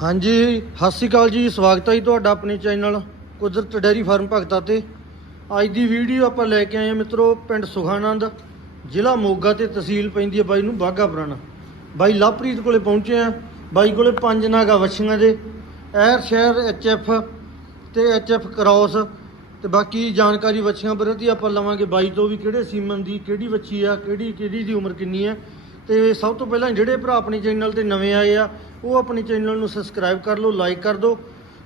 ਹਾਂਜੀ, ਸਤਿ ਸ਼੍ਰੀ ਅਕਾਲ ਜੀ, ਸਵਾਗਤ ਹੈ ਜੀ ਤੁਹਾਡਾ ਆਪਣੇ ਚੈਨਲ ਕੁਦਰਤ ਡੈਰੀ ਫਾਰਮ ਭਗਤਾ ਤੇ। ਅੱਜ ਦੀ ਵੀਡੀਓ ਆਪਾਂ ਲੈ ਕੇ ਆਏ ਹਾਂ ਮਿੱਤਰੋ, ਪਿੰਡ ਸੁਖਾਨੰਦ, ਜ਼ਿਲ੍ਹਾ ਮੋਗਾ ਤੇ ਤਹਿਸੀਲ ਪੈਂਦੀ ਹੈ ਬਾਈ ਨੂੰ ਬਾਗਾ ਪੁਰਾਣਾ। ਬਾਈ ਲਵਪ੍ਰੀਤ ਕੋਲੇ ਪਹੁੰਚੇ ਆ ਬਾਈ ਕੋਲੇ ਪੰਜ ਨਾਗਾ ਵੱਛੀਆਂ ਦੇ, ਐਰ ਸ਼ਹਿਰ ਐਚਐਫ ਤੇ ਐਚਐਫ ਕ੍ਰਾਸ ਤੇ ਬਾਕੀ ਜਾਣਕਾਰੀ ਵੱਛੀਆਂ ਪ੍ਰਤੀ ਆਪਾਂ ਲਵਾਂਗੇ ਬਾਈ ਤੋਂ ਵੀ ਕਿਹੜੇ ਸੀਮਨ ਦੀ, ਕਿਹੜੀ ਵੱਛੀ ਆ, ਕਿਹੜੀ ਕਿਹੜੀ ਦੀ ਉਮਰ ਕਿੰਨੀ ਹੈ ਤੇ ਸਭ ਤੋਂ ਪਹਿਲਾਂ ਜਿਹੜੇ ਭਰਾ ਆਪਣੇ ਚੈਨਲ ਤੇ ਨਵੇਂ ਆਏ ਆ, ਉਹ ਆਪਣੇ ਚੈਨਲ ਨੂੰ ਸਬਸਕ੍ਰਾਈਬ ਕਰ ਲਓ ਲਾਈਕ ਕਰ ਦਿਓ।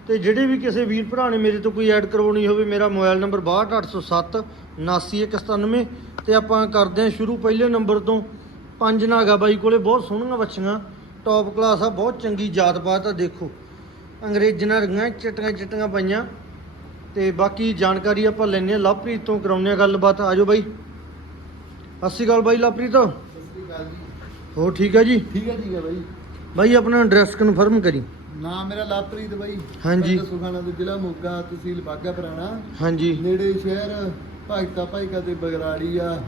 ਤੇ ਜਿਹੜੇ ਵੀ ਕਿਸੇ ਵੀਰ ਭਰਾ ਨੇ ਮੇਰੇ ਤੋਂ ਕੋਈ ਐਡ ਕਰਵਾਉਣੀ ਹੋਵੇ, ਮੇਰਾ ਮੋਬਾਈਲ ਨੰਬਰ 62807 79197 ਤੇ ਆਪਾਂ ਕਰਦੇ ਹਾਂ ਸ਼ੁਰੂ ਪਹਿਲੇ ਨੰਬਰ ਤੋਂ। ਪੰਜ ਨਾਗਾ ਬਾਈ ਕੋਲੇ ਬਹੁਤ ਸੋਹਣੀਆਂ ਵੱਛੀਆਂ ਟੌਪ ਕਲਾਸ ਆ, ਬਹੁਤ ਚੰਗੀ ਜਾਤ ਪਾਤ ਆ, ਦੇਖੋ। ਅੰਗਰੇਜ਼ਾਂ ਰੰਗਾਂ ਚਟੀਆਂ ਚਟੀਆਂ ਪਾਈਆਂ। ਤੇ ਬਾਕੀ ਜਾਣਕਾਰੀ ਆਪਾਂ ਲੈਣੇ ਆ ਲਵਪ੍ਰੀਤ ਤੋਂ ਕਰਾਉਂਦੇ ਆ ਗੱਲਬਾਤ। ਆਜੋ ਬਾਈ। ਸਤਿ ਸ਼੍ਰੀ ਅਕਾਲ ਬਾਈ, ਲਵਪ੍ਰੀਤ। ਸਤਿ ਸ੍ਰੀ ਅਕਾਲ ਜੀ। ਹੋ ਠੀਕ ਹੈ ਜੀ? ਠੀਕ ਹੈ ਠੀਕ ਹੈ ਬਾਈ। ਬਾਈ ਆਪਣਾ ਐਡਰੈਸ ਕਨਫਰਮ ਕਰੀ। ਨਾਮ ਮੇਰਾ ਲਵਪ੍ਰੀਤ ਬਾਈ। ਹਾਂਜੀ। ਪਿੰਡ ਸੁਖਾਨਾ ਦੇ ਜ਼ਿਲ੍ਹਾ ਮੋਗਾ ਤਹਿਸੀਲ ਬਾਗਾ ਪੁਰਾਣਾ। ਹਾਂਜੀ। ਨੇੜੇ ਸ਼ਹਿਰ ਭਗਤਾ ਭਾਈਕਾ ਤੇ ਬਗਰਾੜੀ ਆ।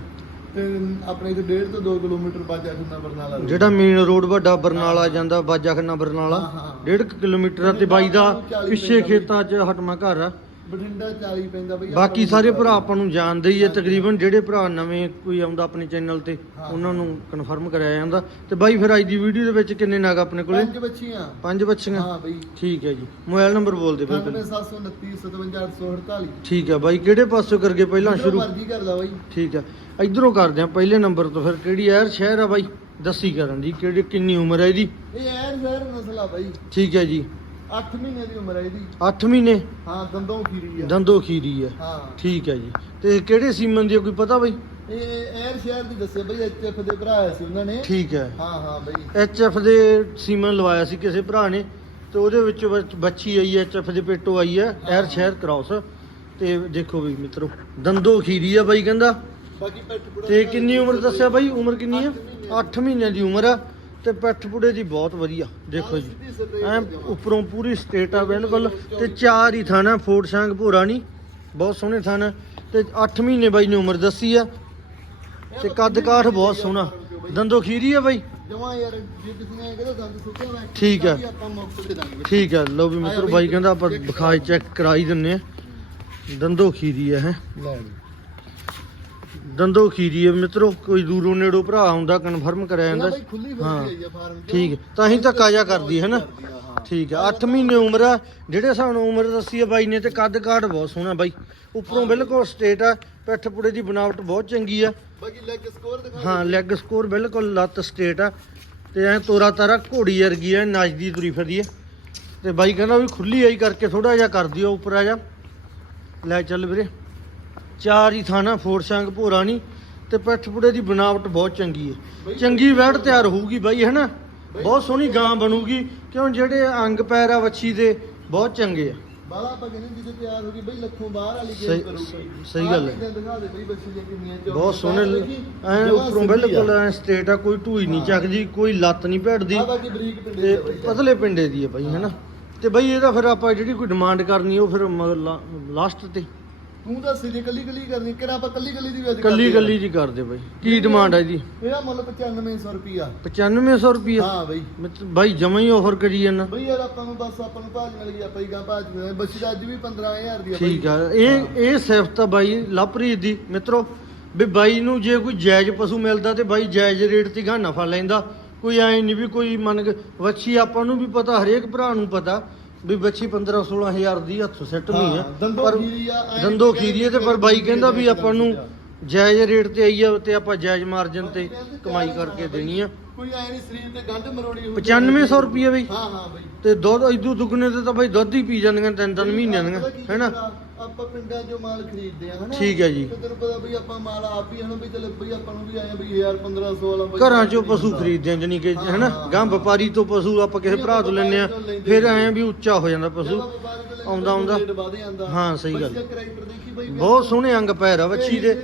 ਤੇ ਆਪਣੇ ਤੋਂ 1.5 ਤੋਂ 2 ਕਿਲੋਮੀਟਰ ਬਾਜਾ ਖੰਨਾ ਬਰਨਾਲਾ। ਜਿਹੜਾ ਮੇਨ ਰੋਡ ਵੱਡਾ ਬਰਨਾਲਾ ਜਾਂਦਾ ਬਾਜਾ ਖੰਨਾ ਬਰਨਾਲਾ। ਹਾਂ, ਹਾਂ। 1.5 ਕਿਲੋਮੀਟਰ ਆ ਤੇ ਬਾਈ ਦਾ 40 ਪਿੱਛੇ ਖੇਤਾਂ 'ਚ ਹਟਮਾ ਘਰ ਆ। ਬਠਿੰਡਾ 40 ਪੈਂਦਾ ਬਈ ਬਾਕੀ ਸਾਰੇ ਭਰਾ ਆਪਾਂ ਨੂੰ ਜਾਣਦੇ ਹੀ ਆ ਤਕਰੀਬਨ ਜਿਹੜੇ ਭਰਾ ਨਵੇਂ ਕੋਈ ਆਉਂਦਾ ਆਪਣੇ ਚੈਨਲ ਤੇ ਹਾਂ। ਉਹਨਾਂ ਨੂੰ ਕਨਫਰਮ ਕਰਾਇਆ ਜਾਂਦਾ। ਤੇ ਬਾਈ ਫਿਰ ਅੱਜ ਦੀ ਵੀਡੀਓ ਦੇ ਵਿੱਚ ਕਿੰਨੇ ਨਾਗ ਆਪਣੇ ਕੋਲੇ? ਪੰਜ ਬੱਚੀਆਂ। ਪੰਜ ਬੱਚੀਆਂ? ਹਾਂ ਬਈ। ਠੀਕ ਹੈ ਜੀ। ਮੋਬਾਈਲ ਨੰਬਰ ਬੋਲ ਦੇ ਬਾਈ ਪਹਿਲਾਂ। 9729 57848 ਠੀਕ ਹੈ ਬਾਈ ਕਿਹੜੇ ਪਾਸੋਂ ਕਰਕੇ ਪਹਿਲਾਂ ਸ਼ੁਰੂ? ਮਰਜ਼ੀ ਕਰਦਾ ਬਾਈ। ਠੀਕ ਹੈ ਇਧਰੋਂ ਕਰਦੇ ਆ ਪਹਿਲੇ ਨੰਬਰ ਤੋਂ ਫਿਰ ਕਿਹੜੀ ਯਾਰ ਸ਼ਹਿਰ ਆ ਬਾਈ? ਦੱਸੀ ਕਰਨ ਦੀ ਕਿਹੜੀ ਕਿੰਨੀ ਉਮਰ ਹੈ ਇਹਦੀ? ਇਹ ਐਨ ਜ਼ਹਿਰ ਨਸਲ ਆ ਬਾਈ। ਠੀਕ ਹੈ ਜੀ। 8 ਮਹੀਨੇ ਦੀ ਉਮਰ ਹੈ ਇਹਦੀ। 8 ਮਹੀਨੇ? ਹਾਂ ਦੰਦੋਂ ਖੀਰੀ ਆ। ਦੰਦੋ ਖੀਰੀ ਹੈ ਹਾਂ। ਠੀਕ ਹੈ ਜੀ। ਤੇ ਕਿਹੜੇ ਸੀਮਨ ਦੀ ਆ, ਕੋਈ ਪਤਾ ਬਾਈ? ਇਹ ਐਰ ਸ਼ਹਿਰ ਦੀ ਦੱਸਿਆ ਬਈ ਐਚਐਫ ਦੇ ਭਰਾ ਆਏ ਸੀ ਉਹਨਾਂ ਨੇ। ਠੀਕ ਹੈ। ਹਾਂ ਹਾਂ ਬਈ। ਐਚ ਐਫ ਦੇ ਸੀਮਨ ਲਵਾਇਆ ਸੀ ਕਿਸੇ ਭਰਾ ਨੇ ਤੇ ਉਹਦੇ ਵਿੱਚ ਬੱਚ- ਬੱਚੀ ਆਈ ਐਚ ਐਫ ਦੇ ਪੇਟੋ ਆਈ ਹੈ ਐਰ ਸ਼ਹਿਰ ਕ੍ਰਾਸ ਤੇ ਦੇਖੋ ਵੀ ਮਿੱਤਰੋ ਦੰਦੋ ਖੀਰੀ ਆ ਬਾਈ ਕਹਿੰਦਾ। ਬਾਕੀ ਪੈਟ ਪੁੜਾ ਤੇ ਕਿੰਨੀ ਉਮਰ ਦੱਸਿਆ ਬਾਈ? ਉਮਰ ਕਿੰਨੀ ਆ? 8 ਮਹੀਨਿਆਂ ਦੀ ਉਮਰ ਆ। ਤੇ ਪਿੱਠ ਪੁੜੇ ਦੀ ਬਹੁਤ ਵਧੀਆ ਦੇਖੋ ਜੀ। ਐ ਉੱਪਰੋਂ ਪੂਰੀ ਸਟੇਟ ਆ ਬਿਲਕੁਲ ਤੇ ਚਾਰ ਹੀ ਥਾਣਾ ਫੋਰਟ ਸ਼ਾਂਗ ਭੋਰਾ ਨਹੀਂ ਬਹੁਤ ਸੋਹਣੇ ਥਾਣਾ। ਤੇ 8 ਮਹੀਨੇ ਬਾਈ ਨੇ ਉਮਰ ਦੱਸੀ ਆ। ਤੇ ਕੱਦ ਕਾਠ ਬਹੁਤ ਸੋਹਣਾ। ਦੰਦੋ ਖੀਰੀ ਆ ਬਾਈ? ਜਮਾ ਯਾਰ ਜੇ ਕਿਸੇ ਨੇ ਕਹਿੰਦਾ ਦੰਦ ਸੁੱਕਿਆ ਮੈਂ ਠੀਕ ਆ। ਠੀਕ ਹੈ ਲਓ ਵੀ ਮਿੱਤਰੋ ਬਾਈ ਕਹਿੰਦਾ ਆਪਾਂ ਬਖਾਜ ਚੈੱਕ ਕਰਾਈ ਦਿੰਨੇ ਆ। ਦੰਦੋ ਖੀਰੀ ਹੈ ਹੈ। ਲੈ ਜੀ। ਦੰਦੋ ਖੀਰੀ ਹੈ ਮਿੱਤਰੋ ਕੋਈ ਦੂਰੋਂ ਨੇੜੋਂ ਭਰਾ ਆਉਂਦਾ ਕਨਫਰਮ ਕਰਿਆ ਜਾਂਦਾ। ਬਈ ਖੁੱਲੀ ਹਾਂ। ਫਾਰਮ ਠੀਕ ਹੈ। ਤਾਂ ਹੀ ਧੱਕਾ ਜਾ ਕਰਦੀ ਹੈ ਨਾ। ਹਾਂ। ਠੀਕ ਹੈ। 8 ਮਹੀਨੇ ਉਮਰ ਆ। ਜਿਹੜੇ ਸਾਨੂੰ ਉਮਰ ਦੱਸੀ ਆ ਬਾਈ ਨੇ ਤੇ ਕੱਦ ਕਾਠ ਬਹੁਤ ਸੋਹਣਾ ਬਾਈ। ਉੱਪਰੋਂ ਬਿਲਕੁਲ ਸਟੇਟ ਆ। ਪਿੱਠ ਪੁੜੇ ਦੀ ਬਣਾਵਟ ਬਹੁਤ ਚੰਗੀ ਆ। ਬਾਕੀ ਲੈਗ ਸਕੋਰ ਦਿਖਾ ਹਾਂ ਲੈਗ ਸਕੋਰ ਬਿਲਕੁਲ ਲੱਤ ਸਟੇਟ ਆ। ਤੇ ਐ ਤੋਰਾ ਤਾਰਾ ਘੋੜੀ ਵਰਗੀ ਐ ਨੱਚਦੀ ਤੁਰੀ ਫਿਰਦੀ ਐ ਤੇ ਬਾਈ ਕਹਿੰਦਾ ਵੀ ਖੁੱਲੀ ਆਈ ਕਰਕੇ ਥੋੜਾ ਜਿਹਾ ਕਰ ਦਿਓ ਉੱਪਰ ਆ ਜਾ। ਲੈ ਚੱਲ ਵੀਰੇ। ਚਾਰ ਹੀ ਥਾਣਾ ਫੋਰ ਸੰਗ ਭੋਰਾ ਨਹੀਂ ਤੇ ਪਿੱਠ ਪੁੜੇ ਦੀ ਬਣਾਵਟ ਬਹੁਤ ਚੰਗੀ ਐ ਚੰਗੀ ਵੈੜ ਤਿਆਰ ਹੋਊਗੀ ਬਾਈ ਹੈਨਾ ਬਹੁਤ ਸੋਹਣੀ ਗਾਂ ਬਣੂਗੀ ਕਿਉਂ ਜਿਹੜੇ ਅੰਗ ਪੈਰ ਆ ਵੱਛੀ ਦੇ ਬਹੁਤ ਚੰਗੇ ਆ। ਬਾਲਾ ਆਪਾਂ ਕਹਿੰਦੇ ਜਿੱਦੇ ਤਿਆਰ ਹੋ ਗਈ ਬਈ ਲੱਖੋਂ ਬਾਹਰ ਵਾਲੀ ਸਹੀ- ਗੇਮ ਕਰੂਗੀ। ਸਹੀ- ਸਹੀ ਗੱਲ ਹੈ। ਆਹ ਚੀਜ਼ਾਂ ਦਿਖਾ ਦੇ ਬਈ ਬੱਚੀ ਜੇ ਕਿੰਨੀਆਂ ਚੌੜੀਆਂ ਬਹੁਤ ਸੋਹਣੇ ਐ ਉੱਪਰੋਂ। ਬਿਲਕੁਲ ਐ ਸਟੇਟ ਆ ਕੋਈ ਢੂਈ ਨਹੀਂ ਹਾਂ। ਚੱਕਦੀ ਕੋਈ ਲੱਤ ਨਹੀਂ ਭੇੜਦੀ। ਤੇ ਪਤਲੇ ਪਿੰਡੇ ਦੀ ਹੈ ਬਾਈ ਹੈਨਾ ਤੇ ਬਾਈ ਇਹਦਾ ਫਿਰ ਆਪਾਂ ਜਿਹੜੀ ਕੋਈ ਡਿਮਾਂਡ ਕਰਨੀ ਉਹ ਫਿਰ ਲਾਸਟ ਤੇ। ਤੂੰ ਦੱਸ ਜੇ ਕੱਲੀ ਕੱਲੀ ਕਰਨੀ ਕਿਹੜਾ ਆਪਾਂ ਕੱਲੀ ਕੱਲੀ ਦੀ ਵੀ ਅੱਜ ਕੱਲੀ। ਕੱਲੀ ਜੀ ਕਰਦੇ ਬਾਈ। ਕੀ ਡਿਮਾਂਡ ਹੈ ਜੀ ਇਹਦਾ ਮੁੱਲ 9500 ਰੁਪਿਆ 9500 ਰੁਪਿਆ ਹਾਂ ਬਈ। ਬਾਈ ਜਮਾ ਹੀ ਆਫਰ ਕਰੀ ਜਾਂਦਾ। ਬਈ ਯਾਰ ਆਪਾਂ ਨੂੰ ਬਸ ਆਪਾਂ ਨੂੰ ਭਾਜ ਮਿਲ ਗਈ ਆਪਾਂ ਹੀ ਗਾਂ ਭਾਜ ਮਿਲ। ਬੱਚੀ ਦਾ ਅੱਜ ਵੀ 15000 ਦੀ ਠੀਕ ਆ। ਇਹ ਇਹ ਸਿਫਤ ਆ ਬਾਈ ਲਵਪ੍ਰੀਤ ਦੀ। ਮਿੱਤਰੋ ਵੀ ਬਾਈ ਨੂੰ ਜੇ ਕੋਈ ਜਾਇਜ਼ ਪਸ਼ੂ ਮਿਲਦਾ ਤੇ ਬਾਈ ਜਾਇਜ਼ ਰੇਟ ਤੇ ਗਾਂ ਨਫਾ ਲੈਂਦਾ। ਕੋਈ ਐ ਨਹੀਂ ਵੀ ਕੋਈ ਮੰਨ ਕੇ ਵੱਛੀ ਆਪਾਂ ਨੂੰ ਵੀ ਪਤਾ ਹਰੇਕ ਭਰਾ ਨੂੰ ਪਤਾ। ਵੀ ਵੱਛੀ 15 16000 ਦੀ ਹੱਥ ਸੈੱਟ ਨਹੀਂ ਆ। ਪਰ ਦੰਦੋ ਕਹਿੰਦੇ ਖੀਰੀ ਆ ਤੇ ਪਰ ਬਾਈ ਕਹਿੰਦਾ ਵੀ ਆਪਾਂ ਨੂੰ ਜਾਇਜ਼ ਰੇਟ ਤੇ ਆਈ ਆ ਤੇ ਆਪਾਂ ਜਾਇਜ਼ ਮਾਰਜਨ ਤੇ ਕਮਾਈ ਕਰਕੇ ਦੇਣੀ ਆ। ਕੋਈ ਐ ਨਹੀਂ ਸਰੀਰ ਤੇ ਗੰਢ ਮਰੋੜੀ ਹੋਊ 9500 ਰੁਪਏ ਬਈ। ਹਾਂ ਹਾਂ ਬਈ। ਤੇ ਦੁੱਧ ਇਦੂ ਦੁੱਗਣੇ ਤੇ ਤਾਂ ਬਾਈ ਦੁੱਧ ਹੀ ਪੀ ਜਾਂਦੀਆਂ ਤਿੰਨ ਤਿੰਨ ਮਹੀਨਿਆਂ ਦੀਆਂ ਹੈਨਾ ਆਪਾਂ ਪਿੰਡਾਂ 'ਚੋਂ ਮਾਲ ਖਰੀਦਦੇ ਆ ਹਨਾ? ਠੀਕ ਹੈ ਜੀ। ਤੇ ਤੈਨੂੰ ਪਤਾ ਬਈ ਆਪਾਂ ਮਾਲ ਆਪ ਹੀ ਹਨਾ ਬਈ ਚੱਲ ਬਈ ਆਪਾਂ ਨੂੰ ਵੀ ਆਏ ਬਈ 1000 1500 ਵਾਲਾ ਬਈ ਘਰਾਂ ਚੋਂ ਪਸ਼ੂ ਖਰੀਦਦੇ ਆ ਜਾਨੀ ਕਿ ਹੈਨਾ। ਗਾਂ ਵਪਾਰੀ ਤੋਂ ਪਸ਼ੂ ਆਪਾਂ ਕਿਸੇ ਭਰਾ ਤੋਂ ਲੈਂਦੇ ਆ ਫਿਰ ਐਂ ਵੀ ਉੱਚਾ ਹੋ ਜਾਂਦਾ ਪਸ਼ੂ। ਆਉਂਦਾ ਆਉਂਦਾ। ਹਾਂ, ਸਹੀ ਗੱਲ। ਬਹੁਤ ਸੋਹਣੇ ਅੰਗ ਪੈਰ ਆ ਵੱਛੀ ਦੇ।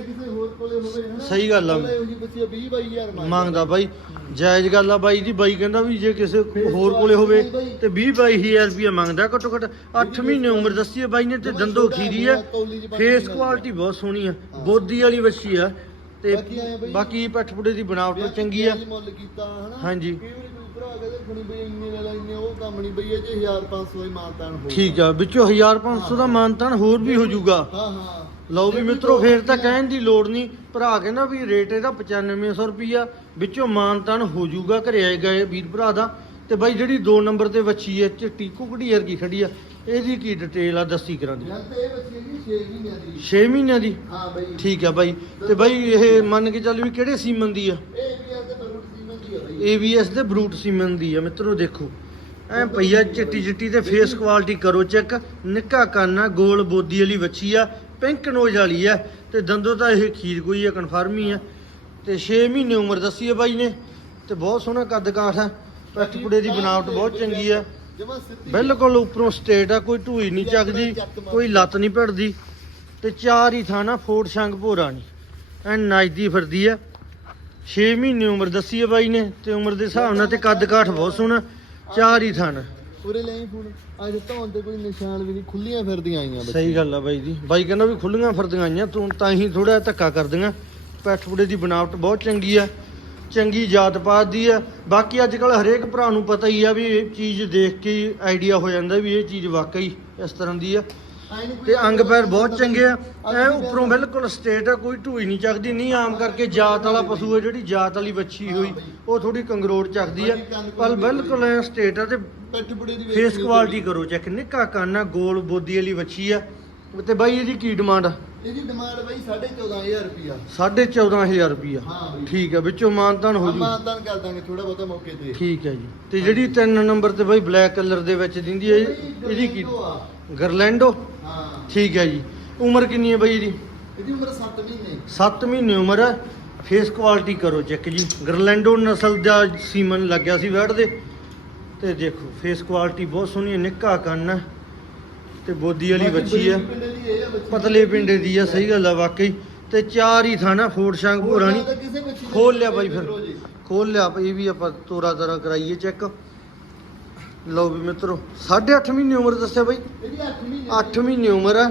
ਕੋਲੇ ਹੋਵੇ ਹਨਾ ਸਹੀ ਗੱਲ ਆ। ਉਹੀ ਬੱਚੀ 20 22000 ਮੰਗਦਾ ਬਾਈ। ਜਾਇਜ਼ ਗੱਲ ਆ ਬਾਈ ਦੀ ਬਾਈ ਕਹਿੰਦਾ ਵੀ ਜੇ ਕਿਸੇ ਹੋਰ ਕੋਲੇ ਹੋਵੇ ਤੇ 20 22000 ਰੁਪਏ ਮੰਗਦਾ ਘੱਟੋ ਘੱਟ। 8 ਮਹੀਨੇ ਉਮਰ ਦੱਸੀ ਹੈ ਬਾਈ ਨੇ ਤੇ ਦੰਦੋ ਖੀਰੀ ਆ। ਫੇਸ ਕੁਆਲਿਟੀ ਬਹੁਤ ਸੋਹਣੀ ਆ। ਬੋਦੀ ਵਾਲੀ ਵੱਛੀ ਆ ਤੇ ਬਾਕੀ ਐਂ ਬਈ- ਬਾਕੀ ਪੱਠ ਪੁੜੇ ਦੀ ਬਣਾਵਟ ਚੰਗੀ ਆ। ਮੁੱਲ ਕੀਤਾ ਹਨਾ? ਹਾਂਜੀ। ਕਈ ਵਾਰੀ ਕੋਈ ਭਰਾ ਕਹਿੰਦੇ ਖਣੀ ਬਈ ਇੰਨੇ ਲੈ ਲੈ ਇੰਨੇ ਉਹ ਕਰ ਕੰਮ ਨਹੀਂ ਬਈ ਇਹ ਚ 1500 ਹੀ ਮਾਨਤਾਨ ਹੋ ਠੀਕ ਆ ਵਿੱਚੋਂ 1500 ਦਾ ਮਾਨਤਾਨ ਹੋਰ ਵੀ ਹੋ। ਜਾਊਗਾ। ਹਾਂ ਹਾਂ। ਲਓ ਵੀ ਮਿੱਤਰੋ ਫੇਰ ਤਾਂ ਕਹਿਣ ਦੀ ਲੋੜ ਨਹੀਂ। ਭਰਾ ਕਹਿੰਦਾ ਵੀ ਰੇਟ ਇਹਦਾ 9500 ਰੁਪਿਆ ਵਿੱਚੋਂ ਮਾਨਤਾਨ ਹੋ ਜਾਊਗਾ ਘਰੇ ਆਏ ਗਏ ਵੀਰ ਭਰਾ ਦਾ। ਤੇ ਬਾਈ ਜਿਹੜੀ 2 ਨੰਬਰ ਤੇ ਵੱਛੀ ਹੈ ਚਿੱਟੀ ਕੁਕੜੀ ਵਰਗੀ ਖੜੀ ਆ ਇਹਦੀ ਕੀ ਡਿਟੇਲ ਆ ਦੱਸੀ ਕਰਾਂ ਦੀ ਤੇ ਇਹ ਬੱਚੀ ਜੀ 6 ਮਹੀਨਿਆਂ ਦੀ। 6 ਮਹੀਨਿਆਂ ਦੀ? ਹਾਂ ਬਈ। ਠੀਕ ਆ ਬਾਈ। ਤੇ ਬਾਈ ਇਹ ਮੰਨ ਕੇ ਚੱਲ ਵੀ ਕਿਹੜੇ ਸੀਮਨ ਦੀ ਆ? ਇਹ ਵੀ ਆ ਸੀਮਨ ਦੀ ਆ ਬਰੂਟ ਸੀਮਨ ਦੀ ਆ ਮਿੱਤਰੋ ਦੇਖੋ। ਐ ਪਈਆ ਚਿੱਟੀ ਚਿੱਟੀ ਤੇ ਫੇਸ ਕੁਆਲਿਟੀ ਕਰੋ ਚੈੱਕ। ਨਿੱਕਾ ਕਾਨਾ ਗੋਲ ਬੋਦੀ ਵਾਲੀ ਵੱਛੀ ਆ। ਪਿੰਕ ਨੋਜ਼ ਵਾਲੀ ਹੈ ਤੇ ਦੰਦੋਂ ਤਾਂ ਇਹ ਖੀਰ ਕੋਈ ਹੈ, ਕਨਫਰਮ ਹੀ ਹੈ। ਤੇ 6 ਮਹੀਨੇ ਉਮਰ ਦੱਸੀ ਹੈ ਬਾਈ ਨੇ ਤੇ ਬਹੁਤ ਸੋਹਣਾ ਕੱਦ ਕਾਠ ਹੈ। ਪੱਟ ਪੁੜੇ ਦੀ ਬਣਾਵਟ ਬਹੁਤ ਚੰਗੀ ਹੈ। ਬਿਲਕੁਲ ਉੱਪਰੋਂ ਸਟੇਟ ਆ, ਕੋਈ ਢੂਈ ਨਹੀਂ ਚੱਕਦੀ, ਕੋਈ ਲੱਤ ਨਹੀਂ ਭੜਦੀ ਤੇ ਚਾਰ ਹੀ ਥਾਣਾ ਫੋਰਟ ਸ਼ੰਗ ਭੋਰਾ ਨਹੀਂ। ਐ ਨੱਚਦੀ ਫਿਰਦੀ ਆ 6 ਮਹੀਨੇ ਉਮਰ ਦੱਸੀ ਆ ਬਾਈ ਨੇ ਤੇ ਉਮਰ ਦੇ ਹਿਸਾਬ ਨਾਲ ਤੇ ਕੱਦ ਕਾਠ ਬਹੁਤ ਸੋਹਣਾ, ਚਾਰ ਹੀ ਥਾਣਾ ਪੂਰੇ ਲਈ ਫੋਨ। ਅੱਜ ਧੌਣ ਤੇ ਕੋਈ ਨਿਸ਼ਾਨ ਵੀ ਨਹੀਂ, ਖੁੱਲੀਆਂ ਫਿਰਦੀਆਂ ਆਈਆਂ ਬੱਚੇ ਸਹੀ ਗੱਲ ਆ ਬਾਈ ਜੀ। ਬਾਈ ਕਹਿੰਦਾ ਵੀ ਖੁੱਲੀਆਂ ਫਿਰਦੀਆਂ ਆਈਆਂ, ਤੂੰ ਤਾਂ ਹੀ ਥੋੜਾ ਧੱਕਾ ਕਰਦੀਆਂ। ਪੈਠ ਪੁੜੇ ਦੀ ਬਣਾਵਟ ਬਹੁਤ ਚੰਗੀ ਆ। ਚੰਗੀ ਜਾਤ ਪਾਤ ਦੀ ਆ। ਬਾਕੀ ਅੱਜ ਕੱਲ ਹਰੇਕ ਭਰਾ ਨੂੰ ਪਤਾ ਹੀ ਆ ਵੀ ਇਹ ਚੀਜ਼ ਦੇਖ ਕੇ ਆਈਡੀਆ ਹੋ ਜਾਂਦਾ ਵੀ ਇਹ ਚੀਜ਼ ਵਾਕਈ ਇਸ ਤਰ੍ਹਾਂ ਦੀ ਆ। ਤੇ ਅੰਗ ਪੈਰ ਬਹੁਤ ਚੰਗੇ ਆ। ਐ ਉੱਪਰੋਂ ਬਿਲਕੁਲ ਸਟੇਟ ਆ, ਕੋਈ ਢੂਈ ਨਹੀਂ ਚੱਕਦੀ, ਨਹੀਂ ਆਮ ਕਰਕੇ ਜਾਤ ਵਾਲਾ ਪਸ਼ੂ ਹੈ ਜਿਹੜੀ ਜਾਤ ਵਾਲੀ ਵੱਛੀ ਹੋਈ, ਉਹ ਥੋੜੀ ਕੰਗਰੋੜ ਚੱਕਦੀ ਆ। ਪਰ ਬਿਲਕੁਲ ਐ ਸਟੇਟ ਆ ਤੇ ਫੇਸ ਕੁਆਲਿਟੀ ਕਰੋ ਚੈੱਕ ਨਿੱਕਾ ਕਾਨਾ ਗੋਲ ਬੋਦੀ ਵਾਲੀ ਵੱਛੀ ਆ। ਤੇ ਬਾਈ ਇਹਦੀ ਕੀ ਡਿਮਾਂਡ ਆ? ਇਹਦੀ ਡਿਮਾਂਡ ਬਈ 14500 ਰੁਪਿਆ 14500 ਰੁਪਿਆ ਹਾਂ ਬਈ। ਠੀਕ ਆ ਵਿੱਚੋਂ ਮਾਨਤਾਨ ਹੋ ਜੂ। ਮਾਨਦਾਨ ਕਰ ਦਾਂਗੇ ਥੋੜਾ ਬਹੁਤਾ ਮੌਕੇ ਤੇ। ਠੀਕ ਹੈ ਜੀ। ਤੇ ਜਿਹੜੀ 3 ਨੰਬਰ ਤੇ ਬਾਈ ਬਲੈਕ ਕਲਰ ਦੇ ਵਿੱਚ ਦਿੰਦੀ ਹੈ ਇਹਦੀ ਕੀ? ਗਰਲੈਂਡੋ ਹਾਂ। ਠੀਕ ਹੈ ਜੀ। ਉਮਰ ਕਿੰਨੀ ਹੈ ਬਾਈ ਇਹਦੀ? ਇਹਦੀ ਉਮਰ 7 ਮਹੀਨੇ। 7 ਮਹੀਨੇ ਉਮਰ ਹੈ ਫੇਸ ਕੁਆਲਿਟੀ ਕਰੋ ਚੈੱਕ ਜੀ। ਗਰਲੈਂਡੋ ਨਸਲ ਦਾ ਸੀਮਨ ਲੱਗਿਆ ਸੀ ਵੈੜ ਦੇ। ਤੇ ਦੇਖੋ ਫੇਸ ਕੁਆਲਿਟੀ ਬਹੁਤ ਸੋਹਣੀ ਹੈ ਨਿੱਕਾ ਕੰਨ ਹੈ ਤੇ ਬੋਦੀ ਵਾਲੀ ਬੱਚੀ ਹੈ ਇਹ ਆ ਬੱਚੀ। ਪਤਲੇ ਪਿੰਡੇ ਦੀ ਆ ਸਹੀ ਗੱਲ ਆ ਵਾਕਈ। ਤੇ ਚਾਰ ਹੀ ਥਾਣਾ ਫੋੜ ਸ਼ੰਗ ਬੱਚੀ ਦਾ ਖੋਲ ਲਿਆ ਬਾਈ ਫਿਰ। ਖੋਲ ਲਿਆ। ਇਹ ਵੀ ਆਪਾਂ ਤੋਰਾ ਤਰਾ ਕਰਾਈਏ ਚੈੱਕ। ਲਓ ਵੀ ਮਿੱਤਰੋ 8.5 ਮਹੀਨੇ ਉਮਰ ਦੱਸਿਆ ਬਾਈ। ਇਹਦੀ 8 ਮਹੀਨੇ 8 ਮਹੀਨੇ ਉਮਰ ਹੈ।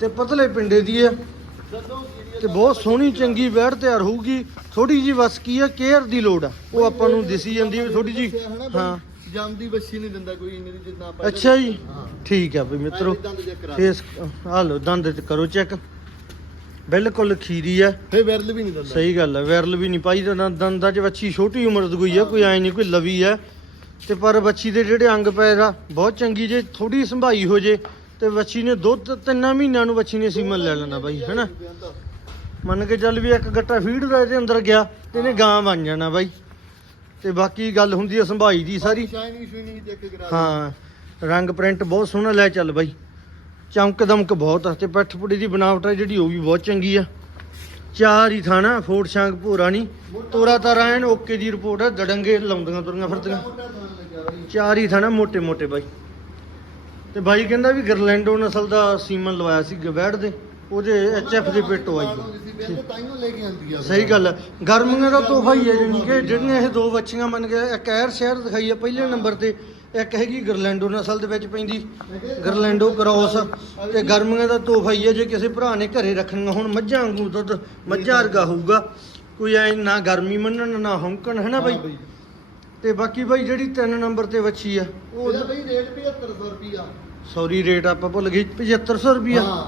ਤੇ ਪਤਲੇ ਪਿੰਡੇ ਦੀ ਹੈ ਤੇ ਬਹੁਤ ਸੋਹਣੀ ਚੰਗੀ ਵੈੜ ਤਿਆਰ ਹੋਊਗੀ। ਥੋੜੀ ਜੀ ਬਸ ਕੀ ਹੈ ਕੇਅਰ ਦੀ ਲੋੜ ਆ। ਉਹ ਆਪਾਂ ਨੂੰ ਦਿਸੀ ਜਾਂਦੀ ਹੈ ਥੋੜੀ ਜੀ ਹਾਂ। ਜੰਮਦੀ ਬੱਚੀ ਨਹੀਂ ਦਿੰਦਾ ਕੋਈ ਇੰਨੀ ਦੀ ਜਿੰਨਾ ਆਪਾਂ ਅੱਛਾ ਜੀ। ਠੀਕ ਆ ਬਈ ਮਿੱਤਰੋ ਦੰਦ check ਕਰਾ ਫੇਸ ਆ ਲਓ ਦੰਦ ਤੇ ਕਰੋ ਚੈੱਕ। ਬਿਲਕੁਲ ਖੀਰੀ ਆ। ਫੇ ਵਿਰਲ ਵੀ ਨਹੀਂ ਦਿੰਦਾ। ਸਹੀ ਗੱਲ ਹੈ ਵਿਰਲ ਵੀ ਨਹੀਂ ਪਾਈ ਤਾਂ ਦੰਦਾਂ 'ਚ ਬੱਚੀ ਛੋਟੀ ਉਮਰ ਦੀ ਕੋਈ ਆ ਕੋਈ ਐ ਨਹੀਂ ਕੋਈ ਲਵੀ ਆ। ਤੇ ਪਰ ਬੱਚੀ ਦੇ ਜਿਹੜੇ ਅੰਗ ਪੈਰ ਆ ਬਹੁਤ ਚੰਗੀ ਜੇ ਥੋੜੀ ਸੰਭਾਈ ਹੋ ਜੇ ਤੇ ਬੱਚੀ ਨੇ ਦੁੱਧ ਤਿੰਨਾਂ ਮਹੀਨਿਆਂ ਨੂੰ ਬੱਚੀ ਨੇ ਸੀਮਨ ਲੈ ਲੈਣਾ ਬਾਈ ਹੈਨਾ? ਮੰਨ ਕੇ ਚੱਲ ਵੀ ਇੱਕ ਗੱਟਾ ਫੀਡ ਦਾ ਇਹਦੇ ਅੰਦਰ ਗਿਆ ਤੇ ਇਹਨੇ ਗਾਂ ਬਣ ਜਾਣਾ ਬਾਈ। ਤੇ ਬਾਕੀ ਗੱਲ ਹੁੰਦੀ ਆ ਸੰਭਾਈ ਦੀ ਸਾਰੀ। ਸ਼ਾਈਨਿੰਗ ਸ਼ੂਨਿੰਗ ਚੈੱਕ ਕਰਾ ਹਾਂ ਰੰਗ ਪ੍ਰਿੰਟ ਬਹੁਤ ਸੋਹਣਾ ਲੈ ਚੱਲ ਬਾਈ। ਚਮਕ ਦਮਕ ਬਹੁਤ ਆ ਤੇ ਪਿੱਠ ਪੁੜੀ ਦੀ ਬਣਾਵਟ ਆ ਜਿਹੜੀ ਉਹ ਵੀ ਬਹੁਤ ਚੰਗੀ ਆ। ਚਾਰ ਹੀ ਥਾਣਾ ਫੋੜ ਸ਼ਾਂਗ ਭੋਰਾ ਨਹੀਂ ਤੋਰਾ ਤਾਰਾ ਐਨ ਓਕੇ ਦੀ ਰਿਪੋਰਟ ਆ ਦੜੰਗੇ ਲਾਉਂਦੀਆਂ ਤੁਰੀਆਂ ਫਿਰਦੀਆਂ। ਚਾਰ ਹੀ ਥਾਣਾ ਮੋਟੇ ਮੋਟੇ ਬਾਈ। ਤੇ ਬਾਈ ਕਹਿੰਦਾ ਵੀ ਗਰਲੈਂਡੋ ਨਸਲ ਦਾ ਸੀਮਨ ਲਵਾਇਆ ਸੀ ਗਵੈੜ ਦੇ। ਉਹਦੇ ਐਚਐਫ ਦੇ ਪੇਟੋ ਆਈ ਤਾਈਓ ਲੈ ਕੇ ਆਂਦੀ ਆ। ਸਹੀ ਗੱਲ ਹੈ। ਗਰਮੀਆਂ ਦਾ ਤੋਹਫਾ ਹੀ ਹੈ ਜਾਣੀ ਕਿ ਜਿਹੜੀਆਂ ਇਹ ਦੋ ਬੱਚੀਆਂ ਮੰਨ ਕੇ ਇੱਕ ਐਰ ਸ਼ਹਿਰ ਦਿਖਾਈ ਹੈ ਪਹਿਲੇ ਨੰਬਰ ਤੇ ਇੱਕ ਹੈਗੀ ਗਰਲੈਂਡੋ ਨਸਲ ਦੇ ਵਿੱਚ ਪੈਂਦੀ ਗਰਲੈਂਡੋ ਕ੍ਰੋਸ ਤੇ ਗਰਮੀਆਂ ਦਾ ਤੋਹਫਾ ਹੀ ਹੈ ਜੇ ਕਿਸੇ ਭਰਾ ਨੇ ਘਰੇ ਰੱਖਣੀਆਂ ਹੁਣ ਮੱਝਾਂ ਵਾਂਗੂ ਦੁੱਧ ਮੱਝਾਂ ਵਰਗਾ ਹੋਊਗਾ। ਕੋਈ ਐ ਨਾ ਗਰਮੀ ਮੰਨਣ ਨਾ ਹੌਂਕਣ ਹੈ ਨਾ ਬਾਈ? ਤੇ ਬਾਕੀ ਬਾਈ ਜਿਹੜੀ 3 ਨੰਬਰ ਤੇ ਵੱਛੀ ਆ ਉਹ ਬਈ ਰੇਟ 7500 ਰੁਪਿਆ ਸੌਰੀ ਰੇਟ ਆਪਾਂ ਭੁੱਲ ਗਏ 7500 ਰੁਪਿਆ ਹਾਂ।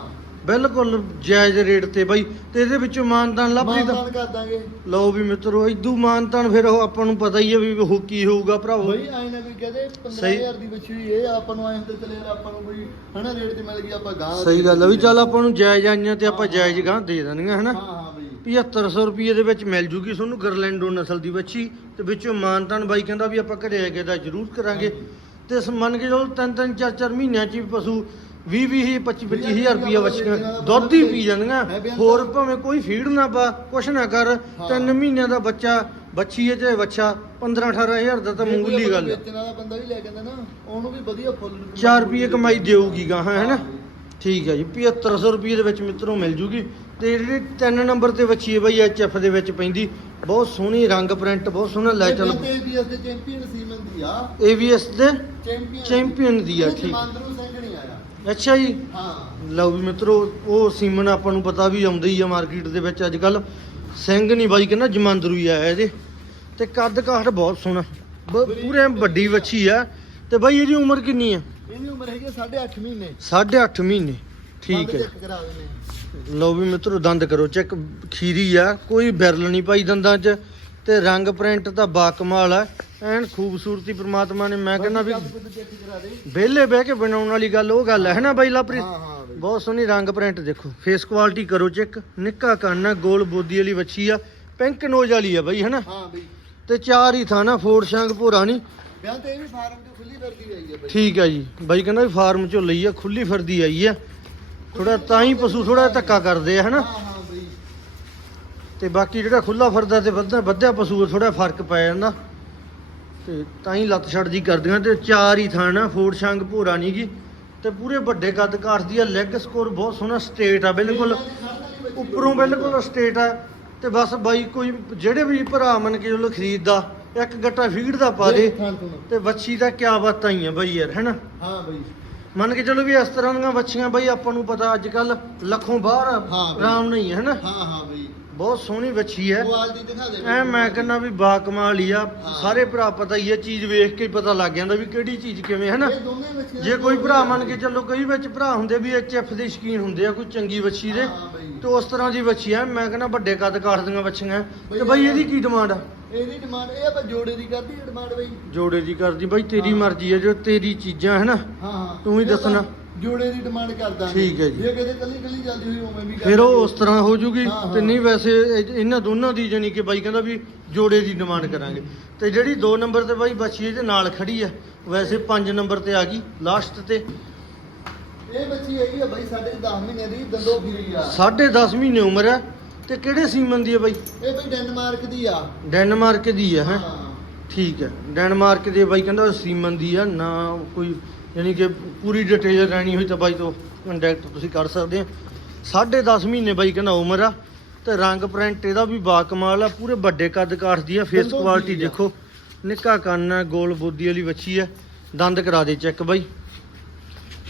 ਬਿਲਕੁਲ ਜਾਇਜ਼ ਰੇਟ ਤੇ ਬਾਈ ਤੇ ਇਹਦੇ ਵਿੱਚੋਂ ਮਾਨਦਾਨ ਲੱਭਦੀ ਤਾਂ। ਮਾਨਦਾਨ ਕਰ ਦਾਂਗੇ। ਲਓ ਵੀ ਮਿੱਤਰੋ ਇਦੂ ਮਾਨਤਾਨ ਫਿਰ ਉਹ ਆਪਾਂ ਨੂੰ ਪਤਾ ਹੀ ਹੈ ਵੀ ਉਹ ਕੀ ਹੋਊਗਾ ਭਰਾਵੋ। ਬਈ ਨਾ ਕੋਈ ਕਹਦੇ ਸਹੀ। 15000 ਦੀ ਬੱਚੀ ਹੋਈ ਇਹ ਆਪਾਂ ਨੂੰ ਐਂ ਤੇ ਚਲੇ ਯਾਰ ਆਪਾਂ ਨੂੰ ਕੋਈ ਹਨਾ ਰੇਟ ਤੇ ਮਿਲ ਗਈ ਆਪਾਂ ਗਾਂ ਸਹੀ ਗੱਲ ਆ ਵੀ ਚੱਲ ਆਪਾਂ ਨੂੰ ਜਾਇਜ਼ ਆਈਆਂ ਤੇ ਆਪਾਂ ਜਾਇਜ਼ ਗਾਂ ਦੇ ਦੇਣੀਆਂ ਹਨਾ। ਹਾਂ ਹਾਂ ਬਈ। 7500 ਰੁਪਏ ਦੇ ਵਿੱਚ ਮਿਲ ਜੂਗੀ ਤੁਹਾਨੂੰ ਗਰਲੈਂਡੋ ਨਸਲ ਦੀ ਬੱਚੀ ਤੇ ਵਿੱਚੋਂ ਮਾਨਤਾਨ ਬਾਈ ਕਹਿੰਦਾ ਵੀ ਆਪਾਂ ਘਰੇ ਆ ਕੇ ਦਾ ਜ਼ਰੂਰ ਕਰਾਂਗੇ। ਤੇ ਇਸ ਮੰਨ ਕੇ ਚਲੋ ਤਿੰਨ ਤਿੰਨ ਚਾਰ ਚਾਰ ਮਹੀਨਿਆਂ ਚ ਵੀ ਪਸ਼ੂ 20 20 25 25000 ਰੁਪਏ ਬੱਚੀਆਂ ਦੁੱਧ ਹੀ ਪੀ ਜਾਂਦੀਆਂ। ਹੋਰ ਭਾਵੇਂ ਕੋਈ ਫੀਡ ਨਾ ਪਾ ਕੁਛ ਨਾ ਕਰ ਤਿੰਨ ਮਹੀਨਿਆਂ ਦਾ ਬੱਚਾ ਬੱਚੀ ਹੈ ਚਾਹੇ ਬੱਚਾ 15 18000 ਦਾ ਤਾਂ ਜੇ ਆਪਾਂ ਗੱਲ ਹੈ ਵੇਚਣ ਵਾਲਾ ਬੰਦਾ ਵੀ ਲੈ ਕੇ ਆਂਦਾ ਨਾ ਉਹਨੂੰ ਵੀ ਵਧੀਆ ਫੁੱਲ 4 ਰੁਪਏ ਕਮਾਈ ਦੇਊਗੀ ਗਾਹਾਂ ਹੈ ਨਾ? ਠੀਕ ਹੈ ਜੀ 7500 ਰੁਪਏ ਦੇ ਵਿੱਚ ਮਿੱਤਰੋਂ ਮਿਲ ਜੂਗੀ। ਤੇ ਜਿਹੜੀ 3 ਨੰਬਰ ਤੇ ਬੱਚੀ ਹੈ ਬਾਈ ਐਚਐਫ ਦੇ ਵਿੱਚ ਪੈਂਦੀ। ਬਹੁਤ ਸੋਹਣੀ ਰੰਗ ਪ੍ਰਿੰਟ ਬਹੁਤ ਸੋਹਣਾ ਲੈ ਚੱਲ ਏਬੀਐਸ ਦੇ ਚੈਂਪੀਅਨ ਸੀਮਨ ਦੀ ਆ। ਏਵੀਐਸ ਦੇ ਚੈਂਪੀਅਨ। ਚੈਂਪੀਅਨ ਦੀ ਆ, ਠੀਕ। ਮੰਦਰੂ ਸਿੰਘ ਨਹੀਂ ਆਇਆ ਅੱਛਾ ਜੀ। ਹਾਂ। ਲਓ ਵੀ ਮਿੱਤਰੋ ਉਹ ਸੀਮਨ ਆਪਾਂ ਨੂੰ ਪਤਾ ਵੀ ਆਉਂਦਾ ਹੀ ਆ ਮਾਰਕੀਟ ਦੇ ਵਿੱਚ ਅੱਜ ਕੱਲ ਸਿੰਘ ਨਹੀਂ ਬਾਈ ਕਹਿੰਦਾ ਜਮਾਂਦਰੂ ਹੀ ਆਇਆ ਇਹਦੇ ਤੇ ਕੱਦ ਕਾਠ ਬਹੁਤ ਸੋਹਣਾ। ਬ- ਪੂਰੇ ਵੱਡੀ ਵੱਛੀ ਆ। ਤੇ ਬਾਈ ਇਹਦੀ ਉਮਰ ਕਿੰਨੀ ਆ? ਇਹਦੀ ਉਮਰ ਹੈਗੀ 8.5 ਮਹੀਨੇ। 8.5 ਮਹੀਨੇ। ਠੀਕ ਹੈ। ਚੈੱਕ ਕਰਾ ਦਿੰਦੇ ਆ। ਲਓ ਵੀ ਮਿੱਤਰੋ ਦੰਦ ਕਰੋ। ਚੈੱਕ ਖੀਰੀ ਆ। ਕੋਈ ਬਿਰਲ ਨਹੀਂ ਪਾਈ ਦੰਦਾਂ 'ਚ। ਤੇ ਰੰਗ ਪ੍ਰਿੰਟ ਤਾਂ ਬਾ ਕਮਾਲ ਆ। ਐਨ ਖੂਬਸੂਰਤੀ ਪ੍ਰਮਾਤਮਾ ਨੇ ਮੈਂ ਕਹਿੰਦਾ ਵੀ ਵਿਹਲੇ ਬਹਿ ਕੇ ਬਣਾਉਣ ਵਾਲੀ ਗੱਲ ਉਹ ਗੱਲ ਹੈ ਨਾ ਬਾਈ ਲਾਪਰੀ? ਹਾਂ ਹਾਂ ਬਹੁਤ ਸੋਹਣੀ ਰੰਗ ਪ੍ਰਿੰਟ ਦੇਖੋ। ਫੇਸ ਕੁਆਲਿਟੀ ਕਰੋ ਚੈੱਕ। ਨਿੱਕਾ ਕੰਨ ਆ ਗੋਲ ਬੋਦੀ ਵਾਲੀ ਵੱਛੀ ਆ। ਪਿੰਕ ਨੋਜ ਵਾਲੀ ਆ ਬਾਈ ਹਨਾ ਹਾਂ ਬਈ। ਤੇ ਚਾਰ ਹੀ ਥਾਂ ਨਾ ਫੋੜ ਸ਼ਾਂਗ ਭੋਰਾ ਨਹੀਂ। ਬਿਆਨ ਤੇ ਇਹ ਵੀ ਫਾਰਮ ਤੋਂ ਖੁੱਲੀ ਵਰਦੀ ਆਈ ਹੈ ਬਈ। ਠੀਕ ਆ ਜੀ। ਬਾਈ ਕਹਿੰਦਾ ਵੀ ਫਾਰਮ ਚੋਂ ਲਈ ਆ ਖੁੱਲੀ ਫਿਰਦੀ ਆਈ ਆ। ਥੋੜਾ ਤਾਂ ਹੀ ਪਸ਼ੂ ਥੋੜਾ ਧੱਕਾ ਕਰਦੇ ਆ ਹਨਾ ਹਾਂ ਹਾਂ। ਤੇ ਬਾਕੀ ਜਿਹੜਾ ਖੁੱਲਾ ਫਿਰਦਾ ਤੇ ਵੱਧਾ ਵੱਧਿਆ ਪਸ਼ੂ ਥੋੜਾ ਫ਼ਰਕ ਪੈ ਜਾਂਦਾ। ਤੇ ਤਾਂ ਹੀ ਲੱਤ ਛੱਡ ਜੀ ਕਰਦੀਆਂ ਤੇ ਚਾਰ ਹੀ ਥਾਂ ਨਾ ਫੋੜ ਸ਼ਾਂਗ ਭੋਰਾ ਨਹੀਂ ਗੀ। ਤੇ ਪੂਰੇ ਵੱਡੇ ਕੱਦ ਕਾਠ ਦੀ ਆ ਲੈਗ ਸਕੋਰ ਬਹੁਤ ਸੋਹਣਾ ਸਟੇਟ ਆ ਬਿਲਕੁਲ ਉੱਪਰੋਂ ਬਿਲਕੁਲ ਸਟੇਟ ਆ। ਤੇ ਬਸ ਬਾਈ ਕੋਈ ਜਿਹੜੇ ਵੀ ਭਰਾ ਮੰਨ ਕੇ ਚਲੋ ਖਰੀਦਦਾ ਇੱਕ ਗੱਟਾ ਫੀਡ ਦਾ ਪਾ ਦੇ। ਤੋਂ। ਵੱਛੀ ਦਾ ਕਿਆ ਬਾਤਾਂ ਹੀ ਆ ਬਾਈ ਯਾਰ ਹੈਨਾ ਹਾਂ ਬਈ। ਮੰਨ ਕੇ ਚਲੋ ਵੀ ਇਸ ਤਰ੍ਹਾਂ ਦੀਆਂ ਵੱਛੀਆਂ ਬਾਈ ਆਪਾਂ ਨੂੰ ਪਤਾ ਅੱਜ ਕੱਲ ਲੱਖੋਂ ਬਾਹਰ ਹਾਂ ਬਈ। ਆਰਾਮ ਨਹੀਂ ਹੈ ਹਾਂ ਹਾਂ ਬਈ। ਬਹੁਤ ਸੋਹਣੀ ਵੱਛੀ ਹੈ। ਕੁਆਲਿਟੀ ਦਿਖਾ ਦੇ ਐ ਮੈਂ ਕਹਿੰਦਾ ਵੀ ਬਾ ਕਮਾਲ ਹੀ ਆ। ਹਾਂ। ਸਾਰੇ ਭਰਾ ਪਤਾ ਹੀ ਆ ਚੀਜ਼ ਵੇਖ ਕੇ ਹੀ ਪਤਾ ਲੱਗ ਜਾਂਦਾ ਵੀ ਕਿਹੜੀ ਚੀਜ਼ ਕਿਵੇਂ ਹੈਨਾ ਇਹ ਦੋਨੇ ਬੱਚੇ ਜੇ ਕੋਈ ਭਰਾ ਮੰਨ ਕੇ ਚੱਲੋ ਕਈ ਵਿੱਚ ਭਰਾ ਹੁੰਦੇ ਵੀ ਐਚਐਫ ਦੇ ਸ਼ਕੀਨ ਹੁੰਦੇ ਆ ਕੋਈ ਚੰਗੀ ਵੱਛੀ ਦੇ। ਹਾਂ ਬਈ। ਤੇ ਉਸ ਤਰ੍ਹਾਂ ਦੀ ਵੱਛੀ ਆ। ਮੈਂ ਕਹਿੰਦਾ ਵੱਡੇ ਕੱਦ ਕਾਠ ਦੀਆਂ ਵੱਛੀਆਂ। ਤੇ ਬਾਈ ਇਹਦੀ ਕੀ ਡਿਮਾਂਡ ਆ? ਇਹਦੀ ਡਿਮਾਂਡ ਇਹ ਆਪਾਂ ਜੋੜੇ ਦੀ ਕਰਦੀ ਡਿਮਾਂਡ ਬਈ ਜੋੜੇ ਦੀ ਕਰਦੀ ਬਾਈ ਤੇਰੀ ਹਾਂ। ਮਰਜ਼ੀ ਹੈ ਜੋ ਤੇਰੀ ਚੀਜ਼ਾਂ ਹੈ ਨਾ ਹਾਂ ਹਾਂ ਤੂੰ ਹੀ ਇਹ ਆਪਾਂ ਦੱਸਣਾ। ਜੋੜੇ ਦੀ ਡਿਮਾਂਡ ਕਰਦਾ ਠੀਕ ਹੈ ਜੀ। ਜੇ ਕਿਤੇ ਕੱਲੀ ਕੱਲੀ ਚੱਲਦੀ ਹੋਈ ਉਵੇਂ ਵੀ ਕਰ ਫਿਰ ਉਹ। ਉਸ ਤਰ੍ਹਾਂ ਹੋ ਜੂਗੀ ਹਾਂ, ਹਾਂ। ਤੇ ਨਹੀਂ ਵੈਸੇ ਇਹ- ਇਹਨਾਂ ਦੋਨਾਂ ਦੀ ਜਾਨੀ ਕਿ ਬਾਈ ਕਹਿੰਦਾ ਵੀ ਜੋੜੇ ਦੀ ਡਿਮਾਂਡ ਕਰਾਂਗੇ ਤੇ ਜਿਹੜੀ 2 ਨੰਬਰ ਤੇ ਬਾਈ ਬੱਚੀ ਇਹਦੇ ਨਾਲ ਖੜੀ ਆ ਵੈਸੇ 5 ਨੰਬਰ ਤੇ ਆ ਗਈ ਲਾਸਟ ਤੇ ਇਹ ਬੱਚੀ ਹੈਗੀ ਆ ਬਾਈ ਸਾਡੇ 10 ਮਹੀਨੇ ਦੀ ਦੰਦੋ ਫਿਰੀ ਆ 10.5 ਮਹੀਨੇ ਉਮਰ ਹੈ ਤੇ ਕਿਹੜੇ ਸੀਮਨ ਦੀ ਹੈ ਬਾਈ? ਇਹ ਬਈ ਡੈਨਮਾਰਕ ਦੀ ਆ। ਡੈਨਮਾਰਕ ਦੀ ਹੈ ਹੈ? ਹਾਂ। ਠੀਕ ਹੈ। ਡੈਨਮਾਰਕ ਦੇ ਬਾਈ ਕਹਿੰਦਾ ਸੀਮਨ ਦੀ ਆ ਨਾ ਕੋਈ ਯਾਨੀ ਕਿ ਪੂਰੀ ਡਿਟੇਲ ਰਹਿਣੀ ਹੋਈ ਤਾਂ ਬਾਈ ਤੋਂ ਕੰਟੈਕਟ ਤੁਸੀਂ ਕਰ ਸਕਦੇ ਆ। 10.5 ਮਹੀਨੇ ਬਾਈ ਕਹਿੰਦਾ ਉਮਰ ਆ ਤੇ ਰੰਗ ਪ੍ਰਿੰਟ ਇਹਦਾ ਵੀ ਬਾ ਕਮਾਲ ਆ ਪੂਰੇ ਵੱਡੇ ਕੱਦ ਕਾਠ ਦੀ ਆ ਫੇਸ ਦੰਦੋਂ ਕੁਆਲਿਟੀ ਦੀ ਆ। ਦੇਖੋ। ਨਿੱਕਾ ਕੰਨ ਆ ਗੋਲ ਬੋਦੀ ਵਾਲੀ ਵੱਛੀ ਆ। ਦੰਦ ਕਰਾ ਦੇ ਚੈੱਕ ਬਾਈ।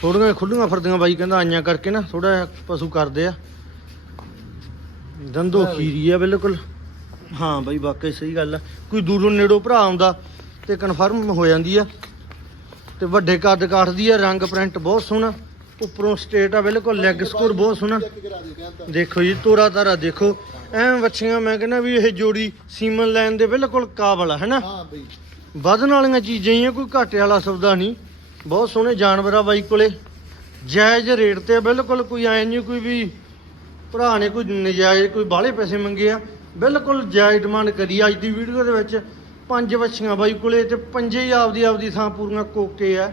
ਥੋੜੀਆਂ ਖੁੱਲੀਆਂ ਫਿਰਦੀਆਂ ਬਾਈ ਕਹਿੰਦਾ ਆਈਆਂ ਕਰਕੇ ਨਾ ਥੋੜਾ ਪਸ਼ੂ ਕਰਦੇ ਆ। ਦੰਦੋ। ਖੀਰੀ ਆ ਬਿਲਕੁਲ। ਹਾਂ ਬਾਈ ਵਾਕਈ ਸਹੀ ਗੱਲ ਆ। ਕੋਈ ਦੂਰੋਂ ਨੇੜੋਂ ਭਰਾ ਆਉਂਦਾ ਤੇ ਕਨਫਰਮ ਹੋ ਜਾਂਦੀ ਆ। ਤੇ ਵੱਡੇ ਕੱਦ ਕਾਠ ਦੀ ਆ ਰੰਗ ਪ੍ਰਿੰਟ ਬਹੁਤ ਸੋਹਣਾ। ਉੱਪਰੋਂ ਸਟੇਟ ਆ ਬਿਲਕੁਲ ਲੈਗ ਸਕੋਰ ਬਹੁਤ ਸੋਹਣਾ। ਦੇਖੋ ਜੀ ਤੋਰਾ ਤਾਰਾ ਦੇਖੋ। ਐਂ ਵੱਛੀਆਂ ਮੈਂ ਕਹਿੰਦਾ ਵੀ ਇਹ ਜੋੜੀ ਸੀਮਨ ਲੈਣ ਦੇ ਬਿਲਕੁਲ ਕਾਬਲ ਆ ਹੈਨਾ ਹਾਂ ਬਈ। ਵਧਣ ਵਾਲੀਆਂ ਚੀਜ਼ਾਂ ਹੀ ਆ ਕੋਈ ਘਾਟੇ ਵਾਲਾ ਸੌਦਾ ਨਹੀਂ। ਬਹੁਤ ਸੋਹਣੇ ਜਾਨਵਰ ਆ ਬਾਈ ਕੋਲੇ। ਜਾਇਜ਼ ਰੇਟ ਤੇ ਬਿਲਕੁਲ ਕੋਈ ਐ ਨਹੀਂ ਕੋਈ ਵੀ ਭਰਾ ਨੇ ਕੋਈ ਨਜਾਇਜ਼ ਕੋਈ ਬਾਹਲੇ ਪੈਸੇ ਮੰਗੇ ਆ ਬਿਲਕੁਲ ਜਾਇਜ਼ ਡਿਮਾਂਡ ਕਰੀ ਅੱਜ ਦੀ ਵੀਡੀਓ ਦੇ ਵਿੱਚ। ਪੰਜ ਵੱਛੀਆਂ ਬਾਈ ਕੋਲੇ ਤੇ ਪੰਜੇ ਹੀ ਆਪਦੀ ਆਪਦੀ ਥਾਂ ਪੂਰੀਆਂ ਕੋਕੇ ਆ।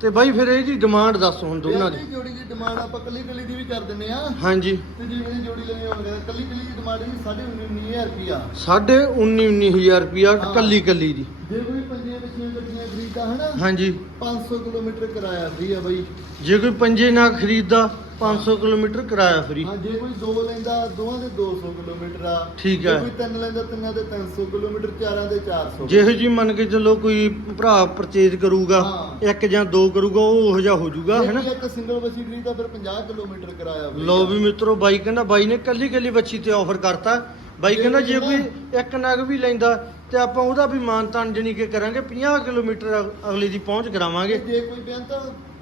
ਤੇ ਬਾਈ ਫਿਰ ਇਹਦੀ ਡਿਮਾਂਡ ਦੱਸ ਹੁਣ ਦੋਨਾਂ ਦੀ। ਜੋੜੀ ਦੀ ਡਿਮਾਂਡ ਆਪਾਂ ਕੱਲੀ ਕੱਲੀ ਦੀ ਵੀ ਕਰ ਦਿੰਨੇ ਆ। ਹਾਂਜੀ। ਤੇ ਜੇ ਇਹਦੀ ਜੋੜੀ ਲੈਣੀ ਹੋਵੇ ਕੱਲੀ ਕੱਲੀ ਦੀ ਡਿਮਾਂਡ ਵੀ 19000 ਰੁਪਿਆ ਸਾਢੇ 19 19000 ਰੁਪਿਆ। ਕੱਲੀ ਕੱਲੀ ਦੀ। ਜੇ ਕੋਈ ਪੰਜੇ ਬੱਚੀਆਂ ਗੱਡੀਆਂ ਖਰੀਦਦਾ ਹਨਾ ਹਾਂਜੀ। 500 ਕਿਲੋਮੀਟਰ ਕਿਰਾਇਆ ਫ੍ਰੀ ਆ ਬਈ। ਜੇ ਕੋਈ ਪੰਜੇ ਨਾ ਖਰੀਦਦਾ 500 ਕਿਲੋਮੀਟਰ ਕਿਰਾਇਆ ਫਰੀ ਹਾਂ ਜੇ ਕੋਈ ਦੋ ਲੈਂਦਾ ਦੋਵਾਂ ਦੇ 200 ਕਿਲੋਮੀਟਰ ਆ ਠੀਕ ਜੇ ਹੈ। ਕੋਈ ਤਿੰਨ ਲੈਂਦਾ ਤਿੰਨਾਂ ਦੇ 300 ਕਿਲੋਮੀਟਰ ਚਾਰਾਂ ਦੇ 400 ਜਿਹੋ ਜੀ ਮੰਨ ਕੇ ਚੱਲੋ ਕੋਈ ਭਰਾ ਪਰਚੇਜ ਕਰੂਗਾ ਹਾਂ। ਇੱਕ ਜਾਂ ਦੋ ਕਰੂਗਾ ਉਹ ਉਹੋ ਜਿਹਾ ਹੋ ਜਾਊਗਾ ਜੇ ਹੈਨਾ ਕੋਈ ਇੱਕ ਸਿੰਗਲ ਬੱਚੀ ਖਰੀਦਦਾ ਫਿਰ 50 ਕਿਲੋਮੀਟਰ ਕਿਰਾਇਆ free ਲੋ ਆ। ਵੀ ਮਿੱਤਰੋ ਬਾਈ ਕਹਿੰਦਾ ਬਾਈ ਨੇ ਕੱਲੀ ਕੱਲੀ ਬੱਚੀ ਤੇ ਆਫਰ ਕਰਤਾ ਬਾਈ ਜੇ ਕਹਿੰਦਾ ਜੇ ਕੋਈ ਇੱਕ ਨਗ ਵੀ ਲੈਂਦਾ ਤੇ ਆਪਾਂ ਉਹਦਾ ਵੀ ਮਾਨਤਾਨ ਜਣੀ ਕਿ ਕਰਾਂਗੇ 50 ਕਿਲੋਮੀਟਰ ਅਗ- ਅਗਲੇ ਦੀ ਪਹੁੰਚ ਕਰਾਵਾਂਗੇ ਜੇ ਕੋਈ ਬਿਆਨ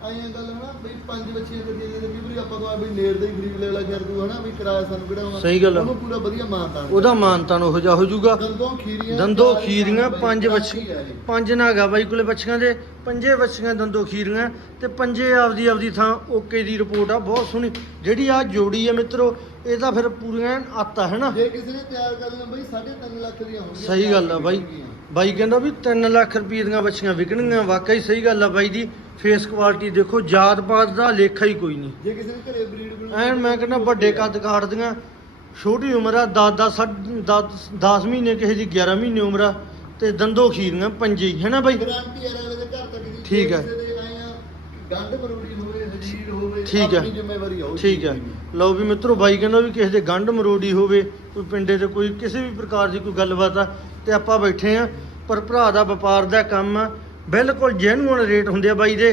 ਆਈਆਂ ਗੱਲ ਹਨਾ ਬਈ ਪੰਜ ਬੱਚੀਆਂ ਗੱਡੀਆਂ ਦੇ ਵੀ ਵਾਰੀ ਆਪਾਂ ਤੋਂ ਵੀ ਨੇੜ ਦਾ ਹੀ ਖਰੀਦ ਲੈ ਲਾ ਕਰ ਦੂ ਹਨਾ ਵੀ ਕਿਰਾਇਆ ਸਾਨੂੰ ਕਿਹੜਾ ਹੋਣਾ ਸਹੀ ਗੱਲ ਆ। ਉਹਨੂੰ ਪੂਰਾ ਵਧੀਆ ਮਾਨਤਾ ਉਹਦਾ ਮਾਨਤਾਨ ਉਹੋ ਜਿਹਾ ਹੋ ਜਾਊਗਾ ਦੰਦੋਂ ਖੀਰੀਆਂ ਦੰਦੋ ਚਾਰ ਖੀਰੀਆਂ ਪੰਜ ਗਾਰੰਟੀ ਬੱਚੀ ਆ ਇਹ। ਪੰਜ ਨਾਗਾ ਬਾਈ ਕੋਲੇ ਬੱਚੀਆਂ ਦੇ ਪੰਜੇ ਬੱਚੀਆਂ ਦੰਦੋ ਖੀਰੀਆਂ ਤੇ ਪੰਜੇ ਆਪਦੀ ਆਪਦੀ ਥਾਂ ਓਕੇ ਦੀ ਰਿਪੋਰਟ ਆ ਬਹੁਤ ਸੋਹਣੀ। ਜਿਹੜੀ ਆ ਜੋੜੀ ਆ ਮਿੱਤਰੋ ਇਹ ਤਾਂ ਫਿਰ ਪੂਰੀਆਂ ਆਤਾ ਹੈ ਨਾ ਜੇ ਕਿਸੇ ਨੇ ਤਿਆਰ ਕਰਨਾ ਬਈ 3.5 ਲੱਖ ਦੀਆਂ ਹੋਣਗੀਆਂ ਸਹੀ ਗੱਲ ਆ ਬਾਈ। ਬਾਈ ਕਹਿੰਦਾ ਵੀ 3 ਲੱਖ ਰੁਪਏ ਦੀਆਂ ਬੱਚੀਆਂ ਵਿਕਣਗੀਆਂ ਵਾਕਈ ਸਹੀ ਗੱਲ ਆ ਬਾਈ ਦੀ ਫੇਸ ਕੁਆਲਿਟੀ ਦੇਖੋ ਜਾਤ ਪਾਤ ਦਾ ਲੇਖਾ ਹੀ ਕੋਈ ਨਹੀਂ। ਜੇ ਕਿਸੇ ਨੇ ਘਰੇ ਬਰੀਡ ਬਣਾਉਣੀ ਐਨ ਮੈਂ ਕਹਿੰਦਾ ਵੱਡੇ ਕੱਦ ਕਾਠ ਦੀਆਂ ਛੋਟੀ ਉਮਰ ਆ 10 10 10 ਮਹੀਨੇ ਕਿਸੇ ਦੀ 11 ਮਹੀਨੇ ਉਮਰ ਆ ਤੇ ਦੰਦੋ ਖੀਰੀਆਂ ਪੰਜੇ ਹੈ ਨਾ ਬਾਈ? ਗਾਰੰਟੀ ਆ ਠੀਕ ਹੈ। ਦੇ ਗੰਢ ਮਰੂੜੀ ਹੋਵੇ ਹੋਵੇ ਠੀਕ ਹੈ। ਆਪਣੀ ਜ਼ਿੰਮੇਵਾਰੀ ਆ ਉਹ ਠੀਕ ਚੀਜ਼ ਹੈ ਦੀ। ਲਓ ਵੀ ਮਿੱਤਰੋ ਬਾਈ ਕਹਿੰਦਾ ਵੀ ਕਿਸੇ ਦੇ ਗੰਢ ਮਰੋੜੀ ਹੋਵੇ ਕੋਈ ਪਿੰਡੇ ਤੇ ਕੋਈ ਕਿਸੇ ਵੀ ਪ੍ਰਕਾਰ ਦੀ ਕੋਈ ਗੱਲਬਾਤ ਆ ਤੇ ਆਪਾਂ ਬੈਠੇ ਆ ਪਰ ਭਰਾ ਦਾ ਵਪਾਰ ਦਾ ਕੰਮ ਆ ਬਿਲਕੁਲ ਜੈਨੂਅਨ ਰੇਟ ਹੁੰਦੇ ਆ ਬਾਈ ਦੇ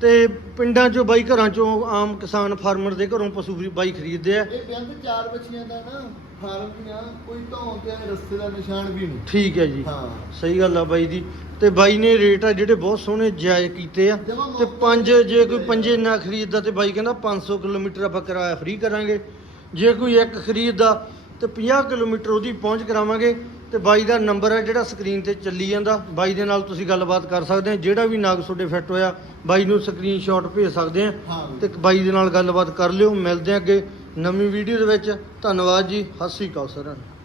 ਤੇ ਪਿੰਡਾਂ 'ਚੋਂ ਬਾਈ ਘਰਾਂ 'ਚੋਂ ਆਮ ਕਿਸਾਨ ਫਾਰਮਰ ਦੇ ਘਰੋਂ ਪਸ਼ੂ ਵੀ ਬਾਈ ਖਰੀਦਦੇ ਆ ਇਹ ਤੇ ਚਾਰ ਬੱਚੀਆਂ ਦਾ ਨਾ ਫਾਰਮ ਦੀਆਂ ਕੋਈ ਧੌਣ ਤੇ ਰਸਤੇ ਦਾ ਨਿਸ਼ਾਨ ਵੀ ਨਹੀਂ। ਠੀਕ ਹੈ ਜੀ। ਹਾਂ। ਸਹੀ ਗੱਲ ਆ ਬਾਈ ਦੀ। ਤੇ ਬਾਈ ਨੇ ਰੇਟ ਆ ਜਿਹੜੇ ਬਹੁਤ ਸੋਹਣੇ ਜਾਇਜ਼ ਕੀਤੇ ਆ। ਤੇ ਪੰਜ ਜੇ ਕੋਈ ਪੰਜੇ ਨਾ ਖਰੀਦਦਾ ਤੇ ਬਾਈ ਕਹਿੰਦਾ 500 ਕਿਲੋਮੀਟਰ ਆਪਾਂ ਕਿਰਾਇਆ ਫ੍ਰੀ ਕਰਾਂਗੇ। ਜੇ ਕੋਈ ਇੱਕ ਖਰੀਦਦਾ ਤੇ 50 ਕਿਲੋਮੀਟਰ ਉਹਦੀ ਪਹੁੰਚ ਕਰਾਵਾਂਗੇ। ਤੇ ਬਾਈ ਦਾ ਨੰਬਰ ਹੈ ਜਿਹੜਾ ਸਕਰੀਨ ਤੇ ਚੱਲੀ ਜਾਂਦਾ। ਬਾਈ ਦੇ ਨਾਲ ਤੁਸੀਂ ਗੱਲਬਾਤ ਕਰ ਸਕਦੇ ਆ। ਜਿਹੜਾ ਵੀ ਨਾਗ ਤੁਹਾਡੇ ਫਿੱਟ ਹੋਇਆ ਬਾਈ ਨੂੰ ਸਕਰੀਨਸ਼ਾਟ ਭੇਜ ਸਕਦੇ ਆ। ਹਾਂ। ਤੇ ਬਾਈ ਦੇ ਨਾਲ ਗੱਲਬਾਤ ਕਰ ਲਿਓ। ਮਿਲਦੇ ਆ ਅੱਗੇ। ਨਵੀਂ ਵੀਡੀਓ ਦੇ ਵਿੱਚ ਧੰਨਵਾਦ ਜੀ। ਸਤਿ ਸ੍ਰੀ ਅਕਾਲ ਸਾਰਿਆਂ ਨੂੰ